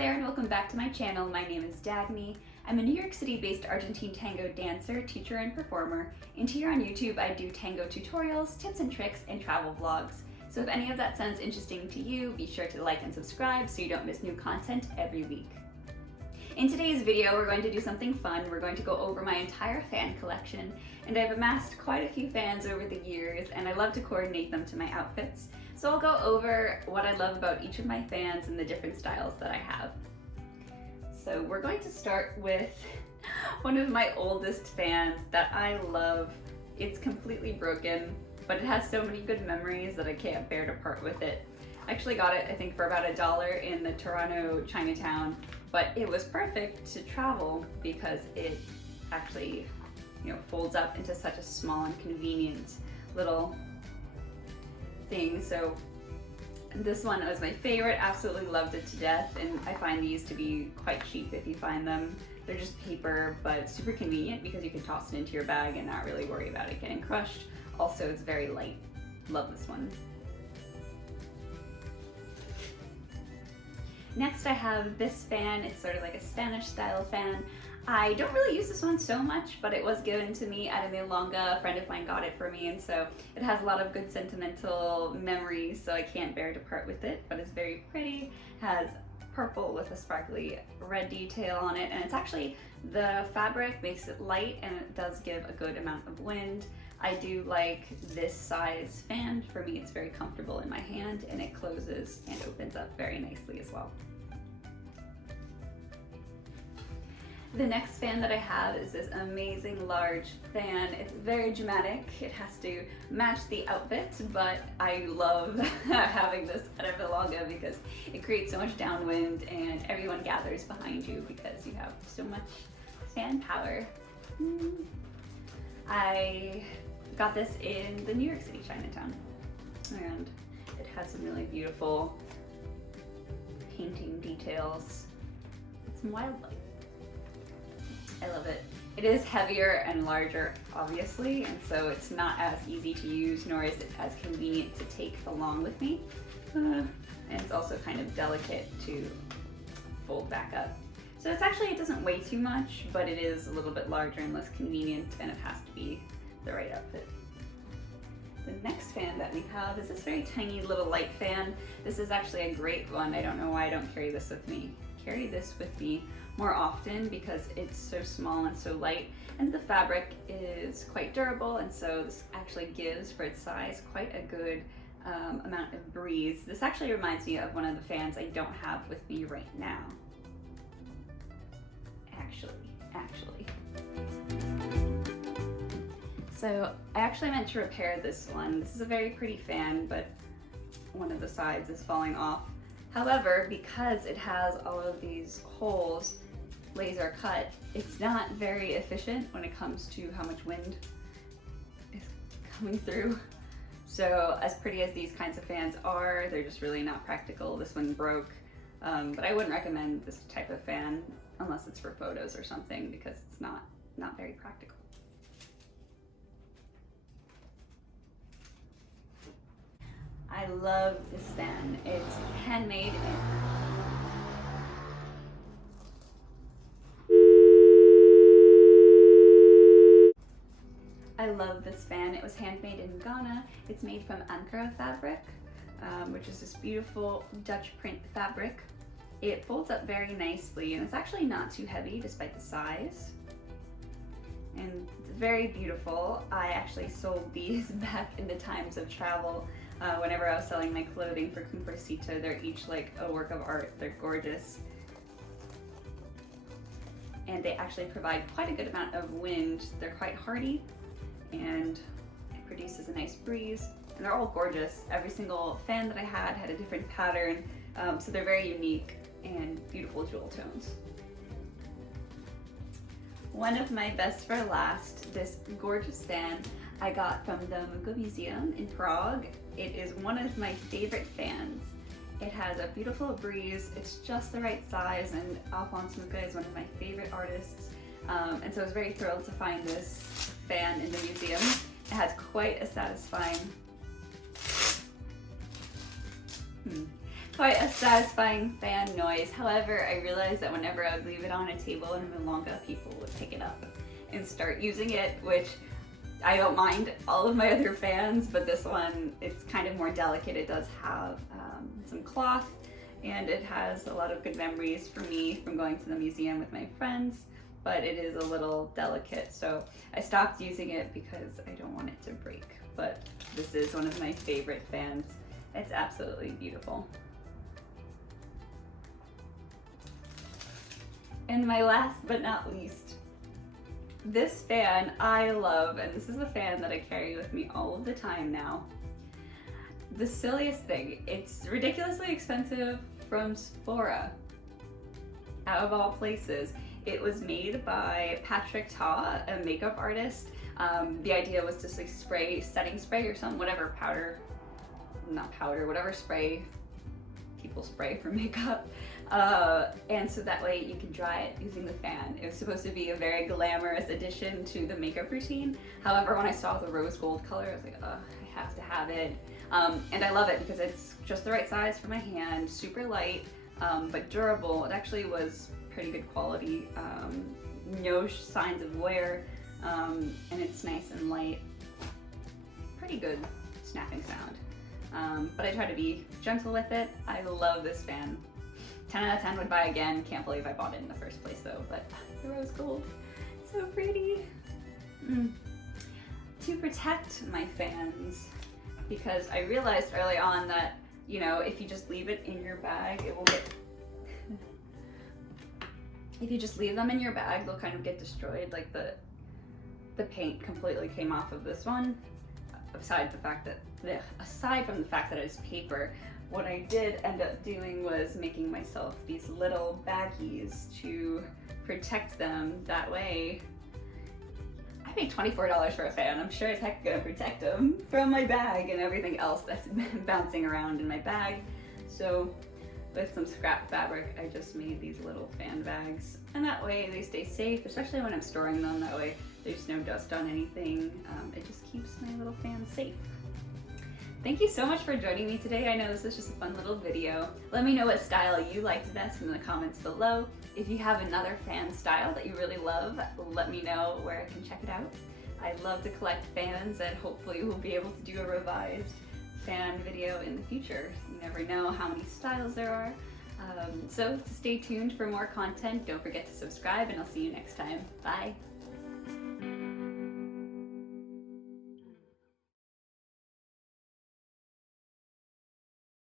there and welcome back to my channel. My name is Dagny. I'm a New York City-based Argentine tango dancer, teacher, and performer. And here on YouTube I do tango tutorials, tips and tricks, and travel vlogs. So if any of that sounds interesting to you, be sure to like and subscribe so you don't miss new content every week. In today's video, we're going to do something fun. We're going to go over my entire fan collection, and I've amassed quite a few fans over the years, and I love to coordinate them to my outfits. So I'll go over what I love about each of my fans and the different styles that I have. So we're going to start with one of my oldest fans that I love. It's completely broken, but it has so many good memories that I can't bear to part with it. I actually got it, I think, for about $1 in the Toronto Chinatown, but it was perfect to travel because it actually, folds up into such a small and convenient little thing. So this one was my favorite, absolutely loved it to death, and I find these to be quite cheap if you find them. They're just paper, but super convenient because you can toss it into your bag and not really worry about it getting crushed. Also, it's very light. Love this one. Next I have this fan. It's sort of like a Spanish style fan. I don't really use this one so much, but it was given to me at a milonga. A friend of mine got it for me, and so it has a lot of good sentimental memories, so I can't bear to part with it, but it's very pretty. Has purple with a sparkly red detail on it, and it's actually, the fabric makes it light and it does give a good amount of wind. I do like this size fan. For me, it's very comfortable in my hand, and it closes and opens up very nicely as well. The next fan that I have is this amazing large fan. It's very dramatic. It has to match the outfit, but I love having this at a milonga because it creates so much downwind and everyone gathers behind you because you have so much fan power. I got this in the New York City Chinatown, and it has some really beautiful painting details. It's some wildlife. I love it. It is heavier and larger, obviously, and so it's not as easy to use, nor is it as convenient to take along with me. And it's also kind of delicate to fold back up. So it doesn't weigh too much, but it is a little bit larger and less convenient, and it has to be the right outfit. The next fan that we have is this very tiny little light fan. This is actually a great one. I don't know why I don't carry this with me. Carry this with me more often because it's so small and so light, and the fabric is quite durable, and so this actually gives, for its size, quite a good amount of breeze. This actually reminds me of one of the fans I don't have with me right now. Actually. So I actually meant to repair this one. This is a very pretty fan, but one of the sides is falling off. However, because it has all of these holes laser cut, it's not very efficient when it comes to how much wind is coming through. So as pretty as these kinds of fans are, they're just really not practical. This one broke, but I wouldn't recommend this type of fan unless it's for photos or something because it's not very practical. I love this fan. It's handmade. I love this fan. It was handmade in Ghana. It's made from ankara fabric, which is this beautiful Dutch print fabric. It folds up very nicely, and it's actually not too heavy despite the size. And it's very beautiful. I actually sold these back in the times of travel. Whenever I was selling my clothing for Comparcito, they're each like a work of art. They're gorgeous. And they actually provide quite a good amount of wind. They're quite hardy, and it produces a nice breeze. And they're all gorgeous. Every single fan that I had a different pattern, so they're very unique and beautiful jewel tones. One of my best for last, this gorgeous fan I got from the Mugo Museum in Prague. It is one of my favorite fans. It has a beautiful breeze, it's just the right size, and Alphonse Mucha is one of my favorite artists. And so I was very thrilled to find this fan in the museum. It has quite a satisfying quite a satisfying fan noise. However, I realized that whenever I would leave it on a table in Milonga, people would pick it up and start using it, which I don't mind all of my other fans, but this one, it's kind of more delicate. It does have some cloth, and it has a lot of good memories for me from going to the museum with my friends, but it is a little delicate, so I stopped using it because I don't want it to break. But this is one of my favorite fans. It's absolutely beautiful. And my last but not least, this fan I love, and this is the fan that I carry with me all of the time now. The silliest thing, it's ridiculously expensive from Sephora, out of all places. It was made by Patrick Ta, a makeup artist. The idea was to like spray, setting spray or some, whatever powder, not powder, whatever spray people spray for makeup. And so that way you can dry it using the fan. It was supposed to be a very glamorous addition to the makeup routine. However, when I saw the rose gold color, I was like, I have to have it. And I love it because it's just the right size for my hand, super light, but durable. It actually was pretty good quality, no signs of wear, and it's nice and light. Pretty good snapping sound. But I try to be gentle with it. I love this fan. 10 out of 10 would buy again. Can't believe I bought it in the first place though, but the rose gold, so pretty. To protect my fans, because I realized early on that, you know, if you just leave it in your bag, it will get, if you just leave them in your bag, they'll kind of get destroyed. Like the paint completely came off of this one. Aside from the fact that it's paper, what I did end up doing was making myself these little baggies to protect them. That way, I paid $24 for a fan. I'm sure as heck gonna protect them from my bag and everything else that's bouncing around in my bag. So with some scrap fabric, I just made these little fan bags. And that way they stay safe, especially when I'm storing them. That way there's no dust on anything. It just keeps my little fans safe. Thank you so much for joining me today. I know this is just a fun little video. Let me know what style you liked best in the comments below. If you have another fan style that you really love, let me know where I can check it out. I love to collect fans, and hopefully we'll be able to do a revised fan video in the future. You never know how many styles there are. So stay tuned for more content. Don't forget to subscribe, and I'll see you next time. Bye.